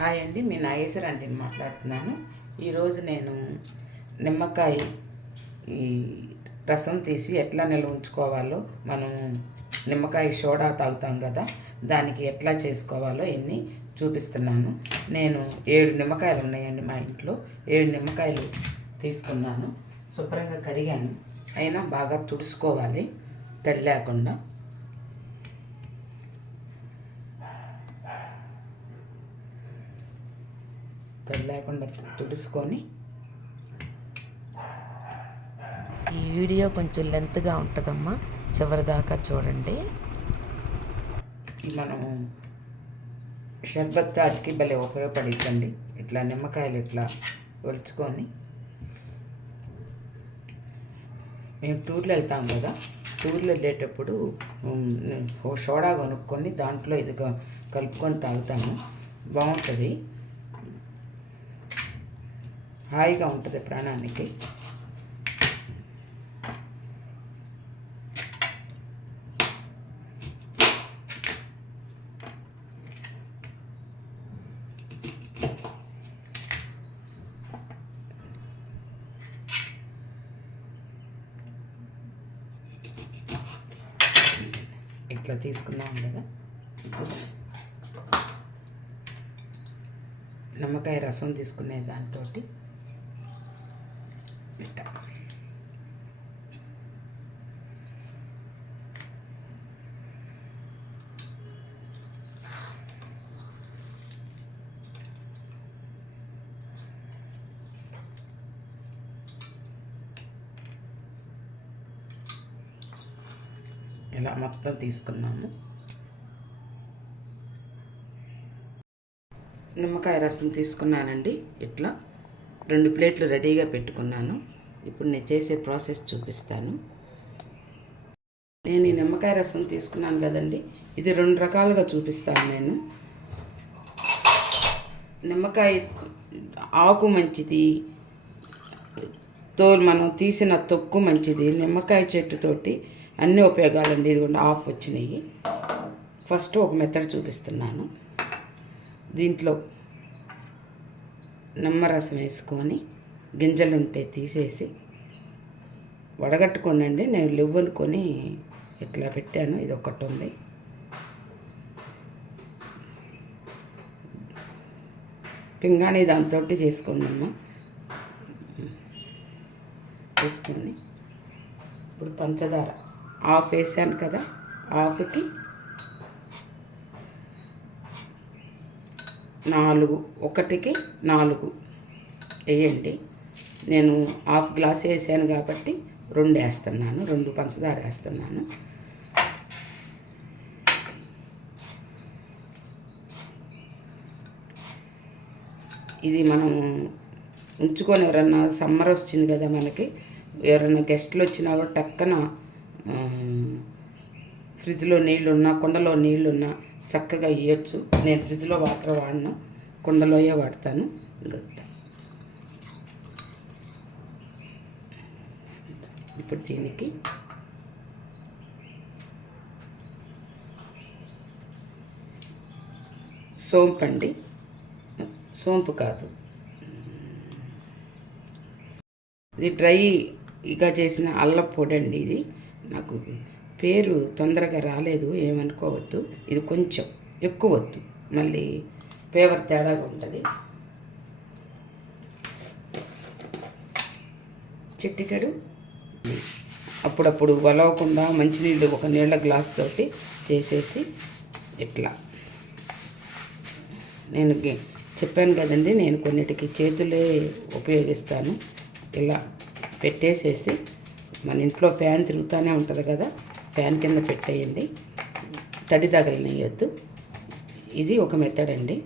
Hi అండి మీ నాగేశ్వర ఆంటీని మాట్లాడుతున్నాను. ఈరోజు నేను నిమ్మకాయ ఈ రసం తీసి ఎట్లా నిల్వ ఉంచుకోవాలో మనం నిమ్మకాయ సోడా తాగుతాం కదా దానికి ఎట్లా చేసుకోవాలో ఇన్ని చూపిస్తున్నాను. నేను ఏడు నిమ్మకాయలు ఉన్నాయండి మా ఇంట్లో ఏడు నిమ్మకాయలు తీసుకున్నాను. శుభ్రంగా కడిగాను. అయినా బాగా తుడుచుకోవాలి తడి లేకుండా తడి లేకుండా తుడుచుకొని ఈ వీడియో కొంచెం లెంత్గా ఉంటుందమ్మా. చివరిదాకా చూడండి. మనం షర్బత్ తాటికి భలే ఉపయోగపడిద్దండి. ఇట్లా నిమ్మకాయలు ఇట్లా ఒలుచుకొని మేము టూర్లో వెళ్తాం కదా టూర్లో వెళ్ళేటప్పుడు ఓ సోడా కొనుక్కొని దాంట్లో ఇది కలుపుకొని తాగుతాము. బాగుంటుంది. హాయిగా ఉంటుంది ప్రాణానికి. ఇట్లా తీసుకున్నాం కదా. నిమ్మకాయ రసం తీసుకునే దాంతో ఇట్లా ఇలా మొత్తం తీసుకున్నాము. నిమ్మకాయ రసం తీసుకున్నానండి. ఇట్లా రెండు ప్లేట్లు రెడీగా పెట్టుకున్నాను. ఇప్పుడు నేను చేసే ప్రాసెస్ చూపిస్తాను. నేను ఈ నిమ్మకాయ రసం తీసుకున్నాను కదండి. ఇది రెండు రకాలుగా చూపిస్తాను నేను. నిమ్మకాయ ఆకు మంచిది. తోలు మనం తీసిన తొక్కు మంచిది. నిమ్మకాయ చెట్టుతోటి అన్ని ఉపయోగాలండి ఇదిగోండి ఆఫ్ వచ్చినాయి. ఫస్ట్ ఒక మెథడ్ చూపిస్తున్నాను. దీంట్లో నిమ్మరసం వేసుకొని గింజలు ఉంటే తీసేసి వడగట్టుకోనండి. నేను లివ్ కొని ఇట్లా పెట్టాను. ఇది ఒకటి ఉంది. పింగాణి దాంతో చేసుకుందమ్మా తీసుకొని ఇప్పుడు పంచదార. ఆఫ్ వేసాను కదా ఆఫ్కి నాలుగు ఒకటికి నాలుగు వేయండి. నేను హాఫ్ గ్లాస్ వేసాను కాబట్టి రెండు వేస్తున్నాను రెండు పంచదార వేస్తున్నాను. ఇది మనం ఉంచుకొని ఎవరన్నా సమ్మర్ వచ్చింది కదా మనకి ఎవరైనా గెస్ట్లు వచ్చినా కూడా టక్కన ఫ్రిడ్జ్లో నీళ్ళు ఉన్నా కుండలో నీళ్ళున్నా చక్కగా ఇవ్వచ్చు నేను ఫ్రిడ్జ్లో వాటర్ వాడను కుండలోయే వాడతాను. ఇప్పుడు దీనికి సోంపు అండి. సోంపు కాదు. ఇది డ్రై ఇక చేసిన అల్లం పొడి అండి ఇది. నాకు పేరు తొందరగా రాలేదు ఏమనుకోవద్దు. ఇది కొంచెం ఎక్కువ వద్దు. మళ్ళీ పేవర్ తేడాగా ఉంటుంది. చిట్టికడు. అప్పుడప్పుడు వలవకుండా మంచినీళ్ళు ఒక నీళ్ళ గ్లాస్ తోటి చేసేసి ఇట్లా. నేను చెప్పాను కదండి నేను కొన్నిటికి చేతులే ఉపయోగిస్తాను. ఇలా పెట్టేసేసి మన ఇంట్లో ఫ్యాన్ తిరుగుతూనే ఉంటుంది కదా ఫ్యాన్ కింద పెట్టేయండి. తడి తగలనియద్దు. ఇది ఒక మెథడ్ అండి.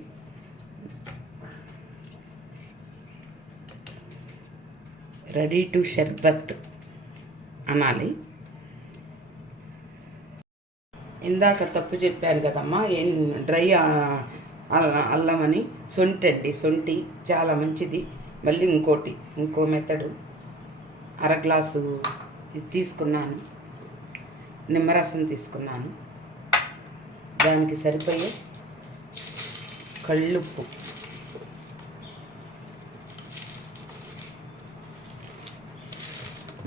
రెడీ టు షర్బత్ అనాలి. ఇందాక తప్పు చెప్పారు కదమ్మా ఏం డ్రై ఆ, అల్లం అని. సొంటి అండి సొంటి చాలా మంచిది. మళ్ళీ ఇంకోటి ఇంకో మెథడు అర గ్లాసు తీసుకున్నాను. నిమ్మరసం తీసుకున్నాను. దానికి సరిపోయే కళ్ళుప్పు.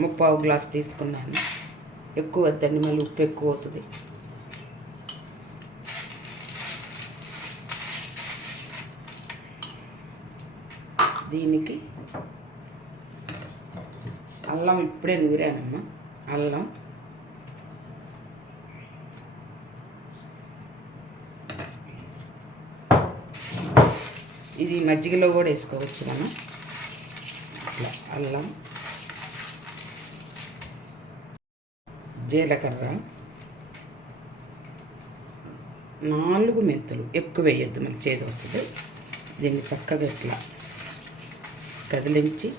ముప్పావు గ్లాస్ తీసుకున్నాను. ఎక్కువ వద్దండి మళ్ళీ ఉప్పు ఎక్కువ అవుతుంది. దీనికి అల్లం ఇప్పుడే నూరానమ్మా. అల్లం. ఇది మజ్జిగలో కూడా వేసుకోవచ్చు మనం అట్లా అల్లం. జీలకర్ర. నాలుగు మెంతులు. ఎక్కువ వేయొద్దు మనకి చేదు వస్తుంది. దీన్ని చక్కగా ఇట్లా కదిలించి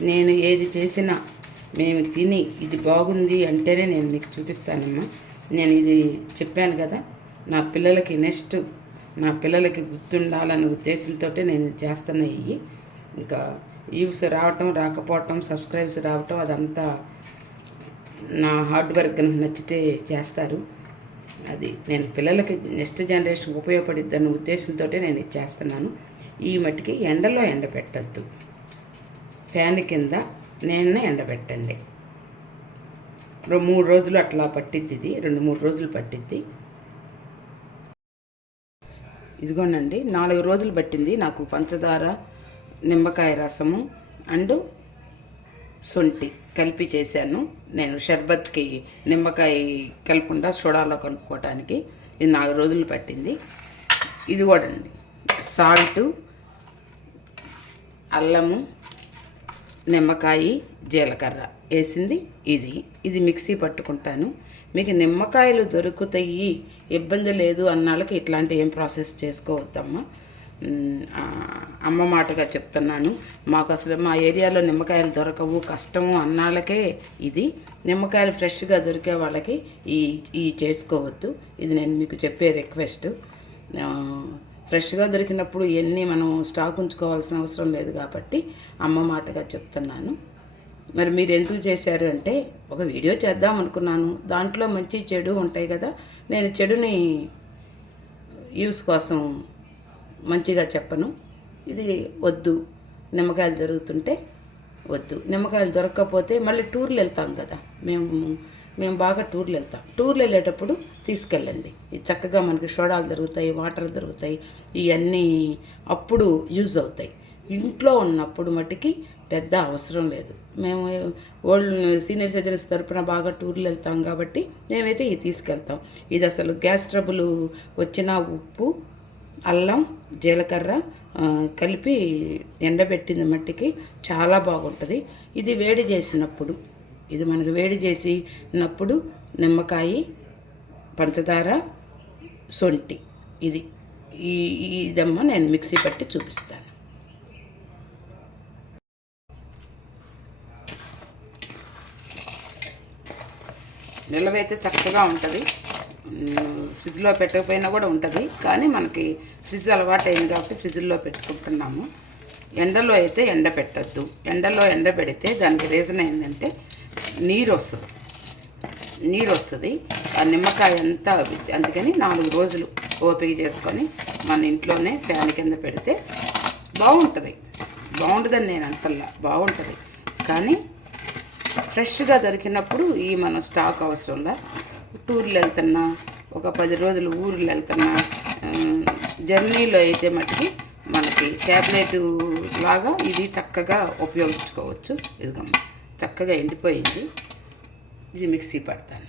నేను ఏది చేసినా మేము తిని ఇది బాగుంది అంటేనే నేను మీకు చూపిస్తానమ్మా. నేను ఇది చెప్పాను కదా నా పిల్లలకి నెక్స్ట్ నా పిల్లలకి గుర్తుండాలనే ఉద్దేశంతో నేను చేస్తున్న ఇవి. ఇంకా వ్యూస్ రావటం రాకపోవటం సబ్స్క్రైబ్స్ రావటం అదంతా నా హార్డ్ వర్క్ నచ్చితే చేస్తారు. అది నేను పిల్లలకి నెక్స్ట్ జనరేషన్ ఉపయోగపడిద్దన్న ఉద్దేశంతో నేను ఇది చేస్తున్నాను. ఈ మట్టికి ఎండలో ఎండబెట్టద్దు ఫ్యాన్ కింద నేను ఎండబెట్టండి. మూడు రోజులు అట్లా పట్టిద్ది ఇది. రెండు మూడు రోజులు పట్టిద్ది. ఇదిగోనండి నాలుగు రోజులు పట్టింది నాకు పంచదార నిమ్మకాయ రసము అండ్ శొంఠి కలిపి చేశాను. నేను షర్బత్కి నిమ్మకాయ కలపకుండా సోడాలో కలుపుకోవటానికి ఇది నాలుగు రోజులు పట్టింది. ఇది కూడా అండి సాల్టు అల్లము నిమ్మకాయ జీలకర్ర వేసింది. ఇది ఇది మిక్సీ పట్టుకుంటాను. మీకు నిమ్మకాయలు దొరుకుతాయి ఇబ్బంది లేదు అన్నాళ్ళకి ఇట్లాంటి ఏం ప్రాసెస్ చేసుకోవద్దమ్మా. అమ్మ మాటగా చెప్తున్నాను. మాకు అసలు మా ఏరియాలో నిమ్మకాయలు దొరకవు కష్టము అన్నాళ్ళకే ఇది. నిమ్మకాయలు ఫ్రెష్గా దొరికే వాళ్ళకి ఈ ఈ చేసుకోవద్దు. ఇది నేను మీకు చెప్పే రిక్వెస్ట్. ఫ్రెష్గా దొరికినప్పుడు ఇవన్నీ మనం స్టాక్ ఉంచుకోవాల్సిన అవసరం లేదు కాబట్టి అమ్మ మాటగా చెప్తున్నాను. మరి మీరు ఎందుకు చేశారు అంటే ఒక వీడియో చేద్దాం అనుకున్నాను. దాంట్లో మంచి చెడు ఉంటాయి కదా. నేను చెడుని యూస్ కోసం మంచిగా చెప్పను. ఇది వద్దు. నిమ్మకాయలు దొరుకుతుంటే వద్దు. నిమ్మకాయలు దొరకకపోతే మళ్ళీ టూర్లు వెళ్తాం కదా. మేము మేము బాగా టూర్లు వెళ్తాం. టూర్లు వెళ్ళేటప్పుడు తీసుకెళ్ళండి. ఇది చక్కగా మనకి షోడాలు దొరుకుతాయి వాటర్ దొరుకుతాయి ఇవన్నీ అప్పుడు యూజ్ అవుతాయి. ఇంట్లో ఉన్నప్పుడు మటుకి పెద్ద అవసరం లేదు. మేము ఓల్డ్ సీనియర్ సిటిజన్స్ తరపున బాగా టూర్లు వెళ్తాం కాబట్టి మేమైతే ఇది తీసుకెళ్తాం. ఇది అసలు గ్యాస్ ట్రబుల్ వచ్చిన ఉప్పు అల్లం జీలకర్ర కలిపి ఎండబెట్టిన మట్టికి చాలా బాగుంటుంది. ఇది వేడి చేసినప్పుడు ఇది మనకు వేడి చేసినప్పుడు నిమ్మకాయ పంచదార సొంటి. ఇది ఈ ఇదమ్మ నేను మిక్సీ పట్టి చూపిస్తాను. నిలవైతే చక్కగా ఉంటుంది. ఫ్రిడ్జ్లో పెట్టకపోయినా కూడా ఉంటుంది. కానీ మనకి ఫ్రిడ్జ్ అలవాటు అయింది కాబట్టి ఫ్రిడ్జ్లో పెట్టుకుంటున్నాము. ఎండలో అయితే ఎండ పెట్టద్దు. ఎండలో ఎండ పెడితే దానికి రీజన్ ఏంటంటే నీరు వస్తుంది నీరు వస్తుంది ఆ నిమ్మకాయ అంతా అందుకని నాలుగు రోజులు ఓపిక చేసుకొని మన ఇంట్లోనే ఫ్యాన్ కింద పెడితే బాగుంటుంది బాగుంటుందని నేను అంతల్లా బాగుంటుంది కానీ ఫ్రెష్గా దొరికినప్పుడు ఈ మన స్టాక్ అవసరంలా టూర్లు వెళ్తున్నా ఒక పది రోజులు ఊర్లు వెళ్తున్నా జర్నీలో అయితే మటుకి మనకి ట్యాబ్లెట్ లాగా ఇది చక్కగా ఉపయోగించుకోవచ్చు. ఇదిగమ్మ చక్కగా ఎండిపోయింది. ఇది మిక్సీ పడతాను.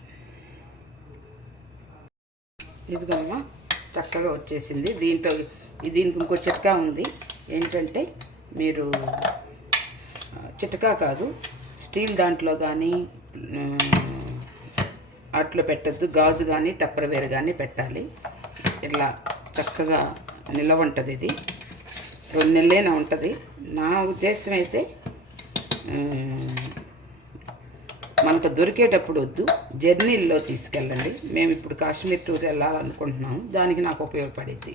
ఇదిగమ్మ చక్కగా వచ్చేసింది. దీంట్లో దీనికి ఇంకో చిట్కా ఉంది. ఏంటంటే మీరు చిట్కా కాదు స్టీల్ దాంట్లో కానీ అట్లో పెట్టద్దు. గాజు కానీ టప్పరవేర్ కానీ పెట్టాలి. ఇట్లా చక్కగా నిలవ ఉంటుంది ఇది. రెండు నెలలైనా ఉంటుంది. నా ఉద్దేశం అయితే మనకు దొరికేటప్పుడు వద్దు. జర్నీల్లో తీసుకెళ్ళండి. మేము ఇప్పుడు కాశ్మీర్ టూర్ వెళ్ళాలనుకుంటున్నాము. దానికి నాకు ఉపయోగపడిద్ది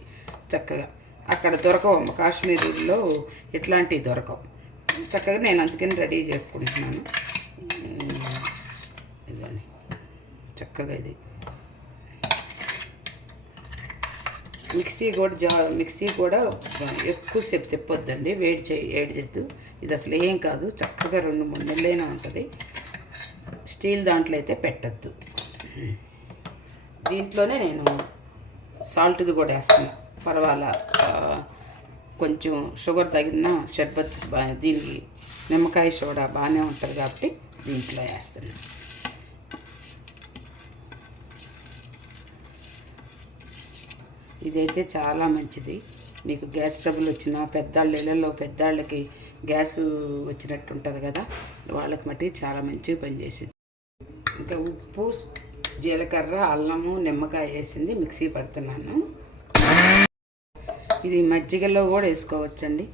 చక్కగా. అక్కడ దొరకవు కాశ్మీర్లో ఇట్లాంటివి దొరకవు. చక్కగా నేను అందుకని రెడీ చేసుకుంటున్నాను. ఉమ్, ఇదండి చక్కగా ఇది. మిక్సీ కూడా జా మిక్సీ కూడా ఎక్కువసేపు తిప్పొద్దండి. వేడి చేయి వేడి చేద్దు. ఇది అసలు ఏం కాదు. చక్కగా రెండు మూడు నెలలైనా ఉంటుంది. స్టీల్ దాంట్లో అయితే పెట్టద్దు. దీంట్లోనే నేను సాల్ట్ది కూడా వేస్తాను పర్వాలా కొంచెం షుగర్ తగిన షర్బత్ దీనికి నిమ్మకాయ సోడా బాగానే ఉంటుంది కాబట్టి దీంట్లో వేస్తాను ఇదైతే చాలా మంచిది. మీకు గ్యాస్ ట్రబుల్ వచ్చిన పెద్దాళ్ళ ఇళ్ళల్లో పెద్దాళ్ళకి గ్యాస్ వచ్చినట్టు ఉంటుంది కదా వాళ్ళకి మట్టి చాలా మంచిగా పనిచేసింది ఇంకా ఉప్పు జీలకర్ర అల్లము నిమ్మకాయ వేసింది మిక్సీ పడుతున్నాను. ఇది మజ్జిగలో కూడా వేసుకోవచ్చండి.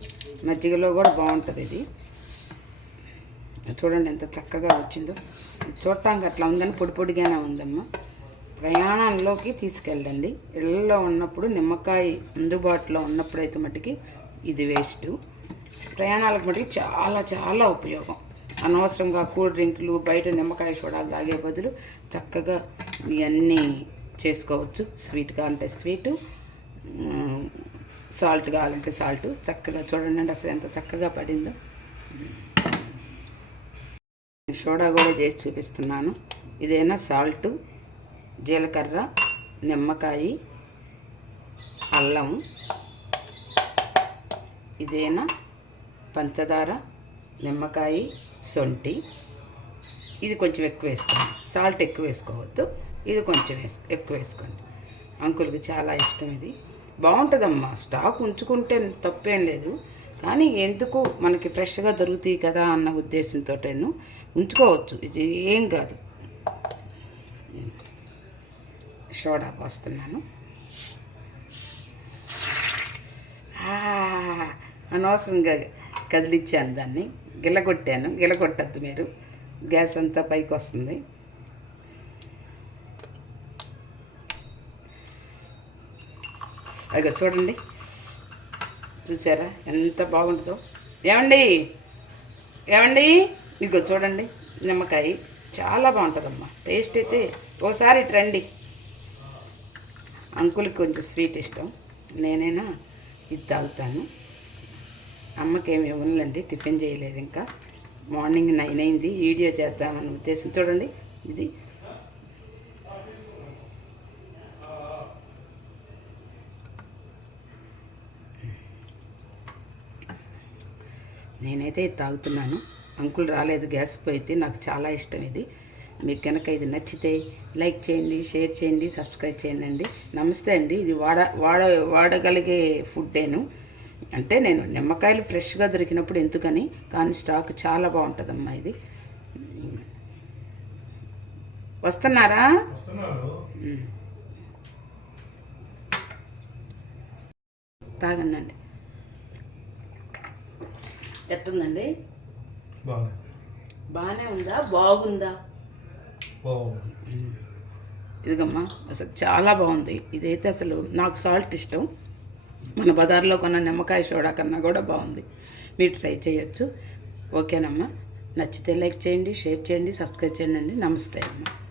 మజ్జిగలో కూడా బాగుంటుంది ఇది. చూడండి ఎంత చక్కగా వచ్చిందో. చూడటానికి అట్లా ఉందని పొడి పొడిగానే ఉందమ్మా. ప్రయాణంలోకి తీసుకెళ్ళండి. ఇళ్ళలో ఉన్నప్పుడు నిమ్మకాయ అందుబాటులో ఉన్నప్పుడు అయితే మటుకి ఇది వేస్ట్. ప్రయాణాలకు మటుకి చాలా చాలా ఉపయోగం. అనవసరంగా కూల్ డ్రింకులు బయట నిమ్మకాయ సోడాలు తాగే బదులు చక్కగా ఇవన్నీ చేసుకోవచ్చు. స్వీట్గా అంటే స్వీటు సాల్ట్ కావాలంటే సాల్ట్ చక్కగా చూడండి అసలు ఎంత చక్కగా పడిందో. సోడా కూడా చేసి చూపిస్తున్నాను. ఇదైనా సాల్ట్ జీలకర్ర నిమ్మకాయ అల్లం. ఇదేనా పంచదార? నిమ్మకాయ సొంటి. ఇది కొంచెం ఎక్కువ వేసుకోండి. సాల్ట్ ఎక్కువ వేసుకోవద్దు. ఇది కొంచెం వేసు ఎక్కువ వేసుకోండి. అంకుల్కి చాలా ఇష్టం ఇది. బాగుంటుందమ్మా. స్టాక్ ఉంచుకుంటే తప్పేం లేదు. కానీ ఎందుకు మనకి ఫ్రెష్గా దొరుకుతాయి కదా అన్న ఉద్దేశంతో ఉంచుకోవచ్చు. ఇది ఏం కాదు. సోడా పోస్తున్నాను. అనవసరంగా కదిలిచ్చాను దాన్ని. గిలగొట్టాను. గిలగొట్టద్దు మీరు. గ్యాస్ అంతా పైకి వస్తుంది. అదిగో చూడండి. చూసారా? ఎంత బాగుంటుందో. ఏమండి? ఏమండి? ఇదిగో చూడండి. నిమ్మకాయ చాలా బాగుంటుందమ్మా. టేస్ట్ అయితే ఒకసారి రండి అంకుల్కి కొంచెం స్వీట్ ఇష్టం. నేనైనా ఇది తాగుతాను. అమ్మకేమి ఇవ్వనులేండి టిఫిన్ చేయలేదు ఇంకా. మార్నింగ్ నైన్ అయింది. వీడియో చేద్దామని ఉద్దేశం. చూడండి. ఇది. నేనైతే ఇది తాగుతున్నాను. అంకుల్ రాలేదు. గ్యాస్ పోయితే నాకు చాలా ఇష్టం ఇది. మీకు కనుక ఇది నచ్చితే లైక్ చేయండి షేర్ చేయండి సబ్స్క్రైబ్ చేయండి. నమస్తే అండి. ఇది వాడ వాడ వాడగలిగే ఫుడ్డేను అంటే నేను నిమ్మకాయలు ఫ్రెష్గా దొరికినప్పుడు ఎందుకని? కానీ స్టాక్ చాలా బాగుంటుందమ్మా ఇది. వస్తున్నారా. తాగండి ఎట్టుందండి? బాగానే ఉందా? బాగుంది? ఇదిగమ్మా అసలు చాలా బాగుంది. ఇదైతే అసలు నాకు సాల్ట్ ఇష్టం. మన బజార్లో కొన్న నిమ్మకాయ సోడా కన్నా కూడా బాగుంది. మీరు ట్రై చేయొచ్చు. ఓకేనమ్మా. నచ్చితే లైక్ చేయండి షేర్ చేయండి సబ్స్క్రైబ్ చేయండి. నమస్తే అమ్మా.